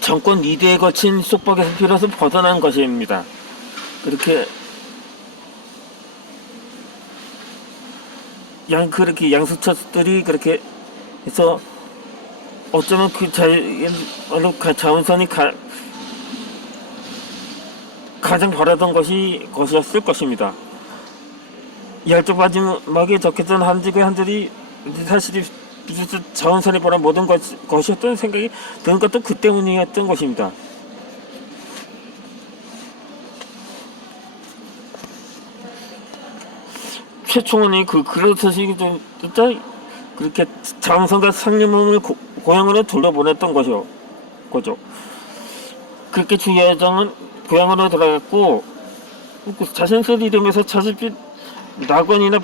정권 2대에 거친 속박에서 비로소 벗어난 것입니다. 그렇게 그렇게 양수처들이 그렇게 해서 어쩌면 그 자원선이 가장 바라던 것이었을 것입니다. 이 할적 마지막에 적혔던 한들이 사실이 자원선이 바란 모든 것이었던 생각이 드는 것도 그 때문이었던 것입니다. 최충원이 그런 소식이 진짜 그렇게 자원선과 상류문을 고향으로 돌려보냈던 거죠. 그렇게 주여정은 고향으로 돌아갔고 자신 쓸 이름에서 차집빛 낙원이나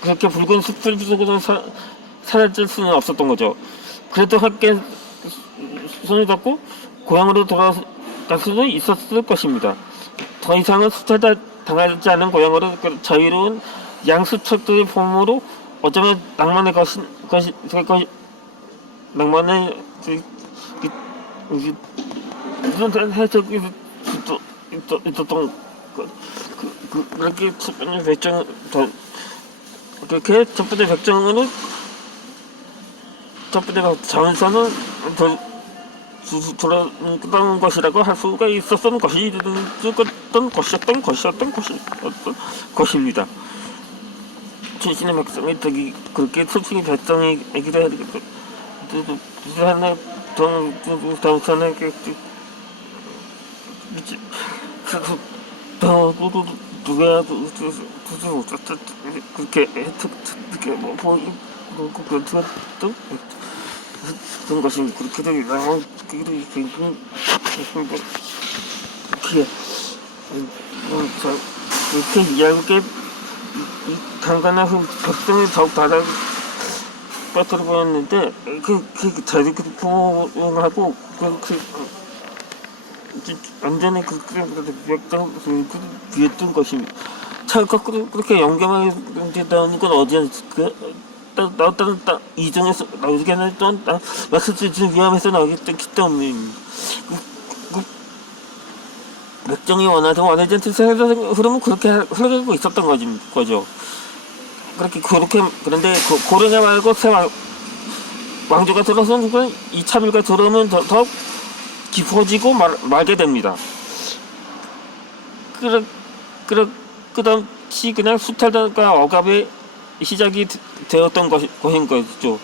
그렇게 붉은 숲을 속에서 사라질 수는 없었던 거죠. 그래도 함께 손을 잡고 고향으로 돌아갈 수도 있었을 것입니다. 더 이상은 수탈당하지 않은 고향으로 자유로운 양수척들의 폼으로 어쩌면 낭만의 낭만의 무슨 해석이 있었던 그렇게 첫 번째 백정 그렇게 첫 번째 백정은 첫 번째 자원선은 돌아온 것이라고 할 수가 있었던 것입니다. 최신의 백성이 그렇게 솔직히 백성이기도 해야 되겠고 하나 동선에 누가 그렇게 그런 것이 그렇게 그렇게 얇게 강간한 백성이 더욱 바닥 빠뜨려 보였는데 자기 포용하고 완전히 백성 비었던 것입니다. 참 그렇게 영경을 된다는 건 어디였을까? 나왔다는 이정에서 나오게 하는 또한 마스터즈 위험해서 나오기 때문에 백정이 원하지 않던 흐름은 그렇게 흘러가고 있었던 거죠. 그런데 고려냐 말고 새 왕조가 들어서는 이 차별과 들어오면 더 깊어지고 말게 됩니다. 끝없이 그냥 수탈과 억압의 시작이 되었던 것인 거죠.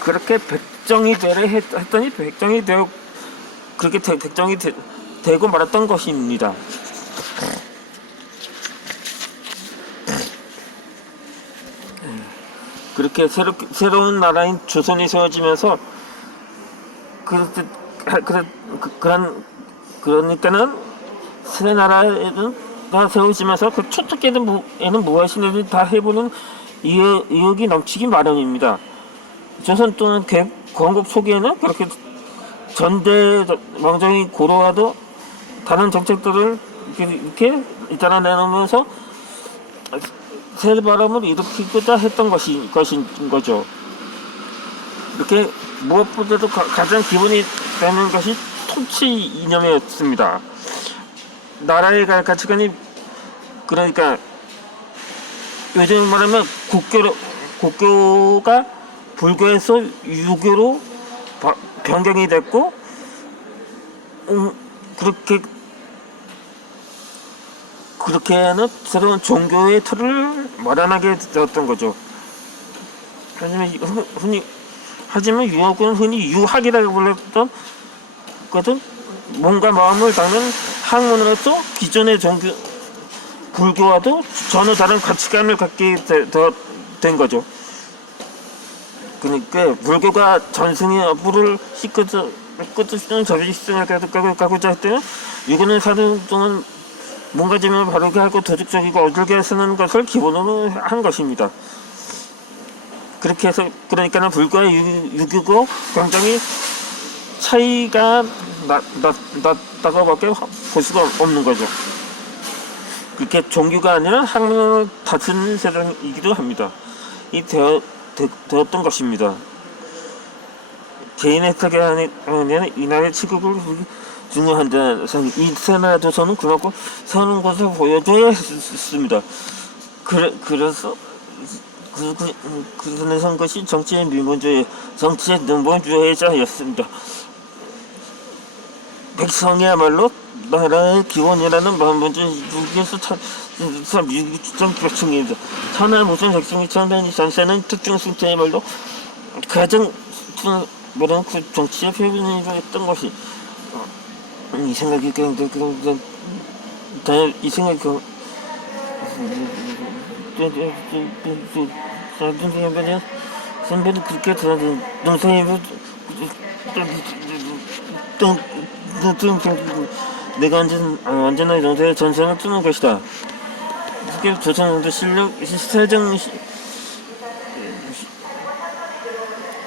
그렇게 백정이 되려 했더니 백정이 되고 말았던 것입니다. 그렇게 새로운 나라인 조선이 세워지면서 그러니까는 새 나라가 세워지면서 그 초특기에는 무엇이든지 다 해보는 의욕이 넘치기 마련입니다. 조선 또는 건국 초기에는 그렇게 전대 왕정이 고려와도 다른 정책들을 이렇게 일단은 내놓으면서 새 바람을 일으키고자 했던 것인 거죠. 이렇게 무엇보다도 가장 기본이 되는 것이 통치 이념이었습니다. 나라의 가치관이 그러니까 요즘 말하면 국교가 불교에서 유교로 변경이 됐고 그렇게는 새로운 종교의 틀을 마련하게 되었던 거죠. 하지만 유학은 흔히 유학이라고 불렀던 것은 몸과 마음을 닦는 학문으로서 기존의 불교와도 전혀 다른 가치관을 갖게 된 거죠. 그러니까 불교가 전승의 불을 씻고서 자비성을 가고자 했다면 유교는 사는 동안 몸가짐을 바르게 하고 도덕적이고 어들게 쓰는 것을 기본으로 한 것입니다. 그렇게 해서 그러니까는 불교와 유교가 굉장히 차이가 낮다고밖에 볼 수가 없는 거죠. 그렇게 종교가 아니라 학문을 다스리는 세상이기도 합니다. 되었던 것입니다. 개인의 혜택이 아니라 이날의 취급을 중요한데 이세나도서는 그렇고 서는 것을 보여줘야 했습니다. 그래서 그런 것이 정치의 민본주의, 정치의 능본주의자였습니다. 백성이야말로 나라의 기원이라는 만본주의에서 주장층입니다. 천하 무슨 백성이 천하니 전세는 특정 승자야말로 가장 모든 그 정치의 표현이었던 것이 이 생각이 이 생각이 선배도 그렇게 동생이 내가 언제나 동생의 전생을 뜨는 것이다. 그게 조선왕조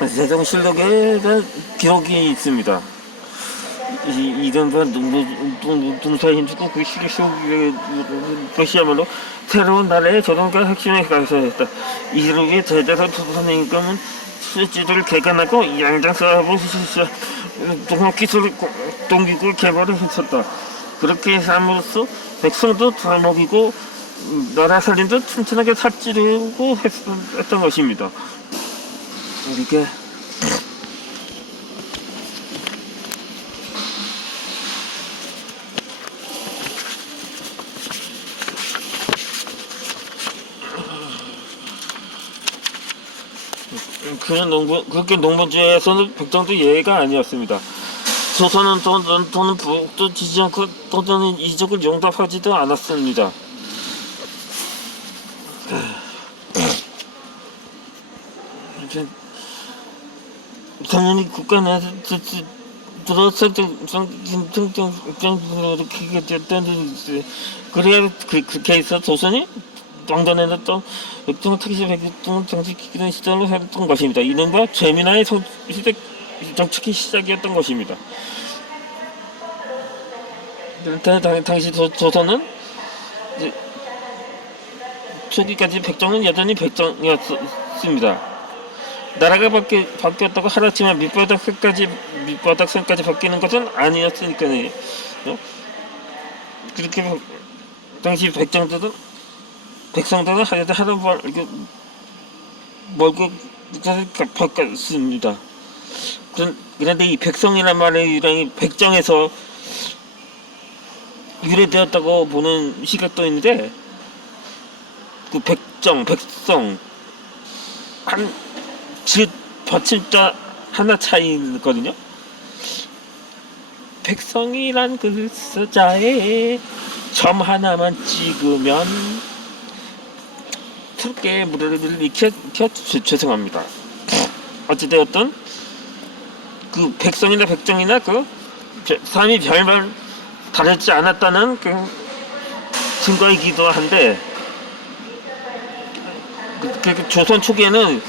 세종실록에 기록이 있습니다. 이른바 동사인 주고 그 것이야말로 새로운 나라의 조선과 핵심에 가서했다. 이르게 제자서 조선임금은 수지를 개간하고 양장사업을 동학기술 동기구를 개발을 했었다. 그렇게 함으로써 백성도 잘 먹이고 나라 살림도 튼튼하게 살찌르고 했던 것입니다. 이렇게 그렇게 농본주의에서는 백정도 예외가 아니었습니다. 조선은 또는 부도 지지 않고 또는 이적을 용납하지도 않았습니다. 당연히 국가 내에서 이렇게 됐다는 그래야 그렇게 해서 조선이 왕전에는 또 백정 특시 백정 정치기던 시절을 했던 것입니다. 이른바 최민화의 시대 정치기 시작이었던 것입니다. 당시 조선은 초기까지 백정은 여전히 백정이었습니다. 나라가 바뀌었다고 하루아침에 밑바닥 선까지 바뀌는 것은 아니었으니까요. 그렇게 당시 백성들은 하루 멀고 바뀌었습니다. 그런데 이 백성이란 말의 유랑이 백정에서 유래되었다고 보는 시각도 있는데, 그 백성 즉 받침자 하나 차이거든요. 백성이란 그 숫자에 점 하나만 찍으면 트럭에 무대를 익혀 죄송합니다. 어찌되었든 그 백성이나 백정이나 그 사람이 별반 다르지 않았다는 그 증거이기도 한데, 그 조선 초기에는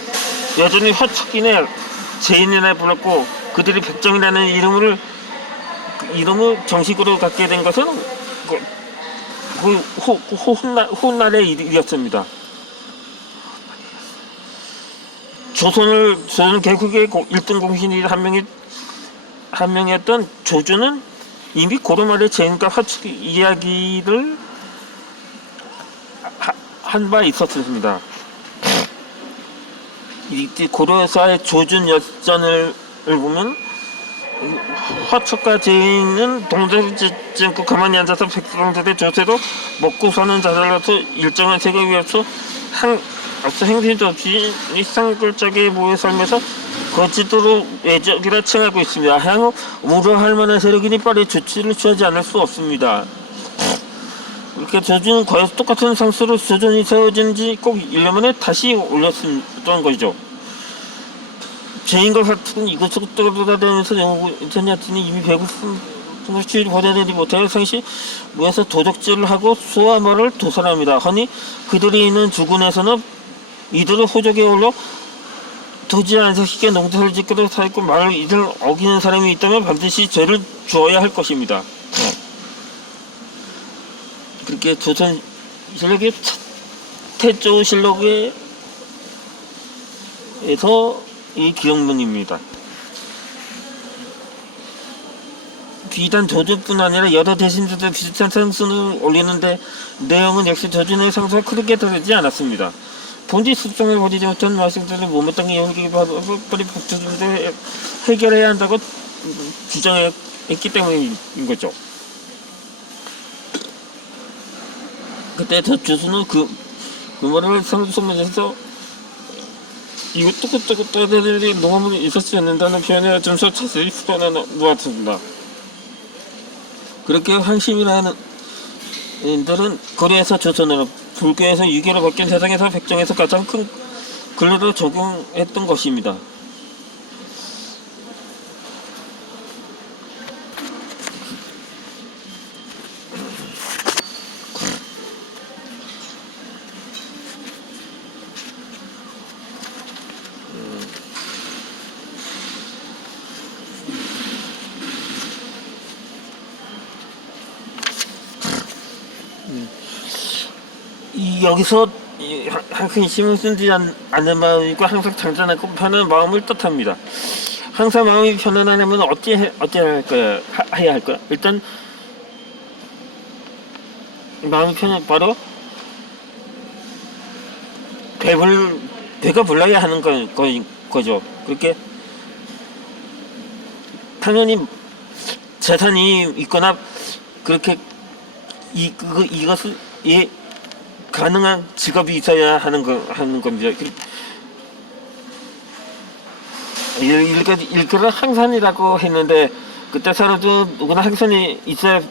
여전히 화척이네 제인이라 불렀고, 그들이 백정이라는 이름을 정식으로 갖게 된 것은 훗날의 일이었습니다. 조선 개국의 1등 공신이 한 명이었던 조주는 이미 고려말의 제인과 화척 이야기를 한 바 있었습니다. 고려사의 조준 여전을 보면 화척과 제인은 동정짓지 않고 가만히 앉아서 백성들의 조세로 먹고 사는 자들로서 일정한 세계 위에서 행진도 없이 일상골짜기에 모여 살면서 거짓으로 외적이라 칭하고 있습니다. 향후 우려할 만한 세력이니 빨리 조치를 취하지 않을 수 없습니다. 이렇게 조준은 과연 똑같은 상수로 조준이 세워진지 꼭 1년 만에 다시 올렸던 것이죠. 제인과 같은 이곳저곳 떠돌아다니면서 인터넷이 이미 배고픈 수치를 보내내지 못하여 상시 모여서 도적질을 하고 수화말을 도살합니다. 허니 그들이 있는 주군에서는 이들을 호적에 올려 도지 안석시켜 농사를 짓고도 살고 말을 이들 어기는 사람이 있다면 반드시 죄를 주어야 할 것입니다. 그렇게 조선 실록이 태조실록에서 이 기록문입니다. 비단 조주뿐 아니라 여러 대신들도 비슷한 상승을 올리는데 내용은 역시 조준의 상수가 크게 다르지 않았습니다. 본디 습성을 버리지 못한 말씀들을 못마땅히 여기기 빨리 복수들을 해결해야 한다고 주장했기 때문인 거죠. 그때 저 교수는 그 말을 상수문에서 이것도 떠들이 농어물이 있었지 않는다는 표현에 좀 자세히 풀어내 놓았습니다. 그렇게 황심이라는 인들은 고려에서 조선으로, 불교에서 유교로 바뀐 세상에서 백정에서 가장 큰 근로를 적용했던 것입니다. 여기서 항상 힘을 쓰지 않는 마음이고 항상 잔잔하고 편안한 마음을 뜻합니다. 항상 마음이 편안하려면 어떻게 해야 할까요? 일단 마음이 편해 바로 배가 불러야 하는 거죠. 그렇게 당연히 재산이 있거나 그렇게 이것을 가능한 직업이 있어야 하는 겁니다. 일거를 항산이라고 했는데 그때 사람도 누구나 항산이 있어야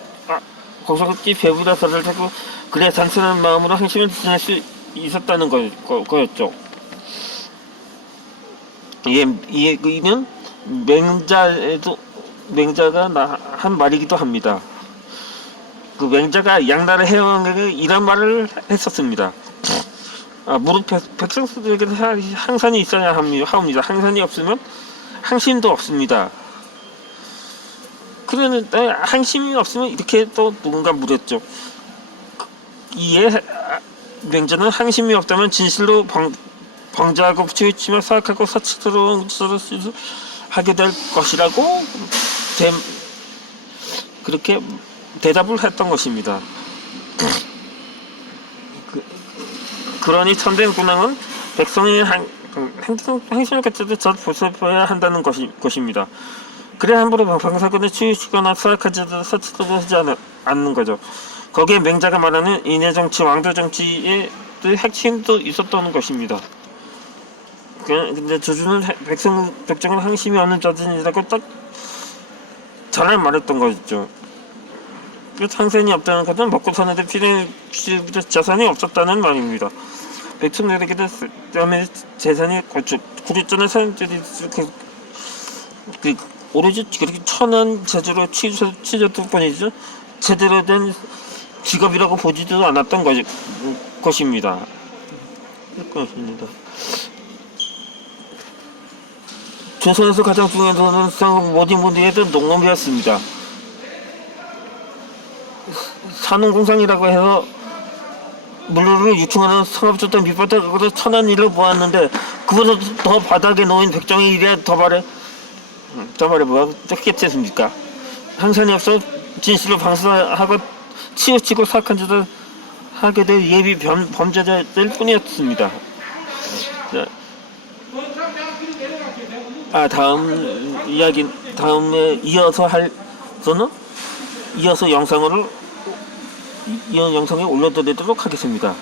거기서 배부라서를 하고 그래야 단순한 마음으로 항심을 지낼 수 있었다는 거였죠. 이는 맹자가 한 말이기도 합니다. 그 맹자가 양나라 해왕에게 이런 말을 했었습니다. 무릇 백성들에게 항산이 있어야 합니다. 항산이 없으면 항심도 없습니다. 그런데 항심이 없으면 이렇게 또 누군가 물었죠. 이에 맹자는 항심이 없다면 진실로 방자하고 치우치며 사악하고 사치스러운 것을 하게 될 것이라고 그렇게 대답을 했던 것입니다. 그러니 참된 군왕은 백성의 행심을 갖춰도 잘 보살펴야 한다는 것입니다. 그래 함부로 방사건에 치우치거나 사악하지도 사치도 하지 않는 거죠. 거기에 맹자가 말하는 인해정치, 왕조정치의 핵심도 있었던 것입니다. 근데 조준은 백정은 항심이 없는 자진이라고 딱 잘 말했던 거죠. 상생이 없다는 것은 먹고 사는데 필요한 재산이 없었다는 말입니다. 백성들에게도 재산이 구리전의 사람들이 오로지 그렇게 천한 재주로 치졌을 뿐이죠. 제대로 된 직업이라고 보지도 않았던 것입니다. 조선에서 가장 중요한 뭐니해도 농업이었습니다. 산업공상이라고 해서 물류를 유충하는 상업주택 밑바닥으로 천한 일로 보았는데 그보다 더 바닥에 놓인 백정의 일이야 더 말해 뭐가 했겠습니까? 항산이 없어 진실로 방사하고 치우치고 사악한 짓을 하게 될 예비 범죄자일 뿐이었습니다. 다음에 이어서 영상에 올려드리도록 하겠습니다.